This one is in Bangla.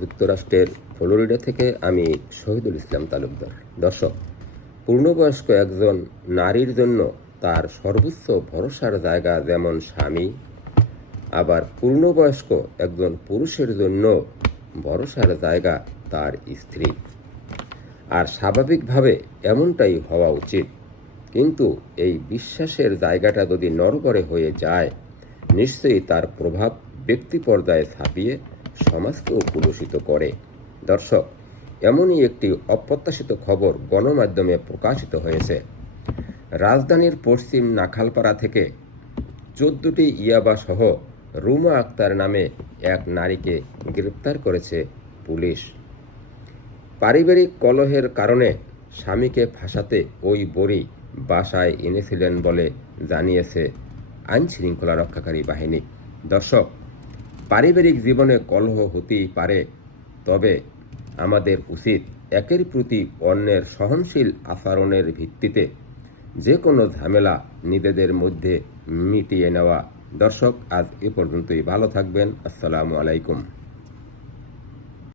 যুক্তরাষ্ট্রের ফ্লোরিডা থেকে আমি শহীদুল ইসলাম তালুকদার। দর্শক, পূর্ণবয়স্ক একজন নারীর জন্য তার সর্বোচ্চ ভরসার জায়গা যেমন স্বামী, আবার পূর্ণবয়স্ক একজন পুরুষের জন্য ভরসার জায়গা তার স্ত্রী। আর স্বাভাবিকভাবে এমনটাই হওয়া উচিত। কিন্তু এই বিশ্বাসের জায়গাটা যদি নড়বড়ে হয়ে যায়, নিশ্চয়ই তার প্রভাব ব্যক্তি পর্যায়ে ছাপিয়ে সমাজকেও কলুষিত করে। দর্শক, এমনই একটি অপ্রত্যাশিত খবর গণমাধ্যমে প্রকাশিত হয়েছে। রাজধানীর পশ্চিম নাখালপাড়া থেকে 14টি ইয়াবাসহ রুমা আক্তার নামে এক নারীকে গ্রেপ্তার করেছে পুলিশ। পারিবারিক কলহের কারণে স্বামীকে ফাঁসাতে ওই বুড়ি বাসায় এনেছিলেন বলে জানিয়েছে আইনশৃঙ্খলা রক্ষাকারী বাহিনী। দর্শক, পারিবারিক জীবনে কলহ হতেই পারে, তবে আমাদের উচিত একের প্রতি অন্যের সহনশীল আচরণের ভিত্তিতে যে কোনো ঝামেলা নিজেদের মধ্যে মিটিয়ে নেওয়া। দর্শক, আজ এ পর্যন্তই। ভালো থাকবেন। আসসালামু আলাইকুম।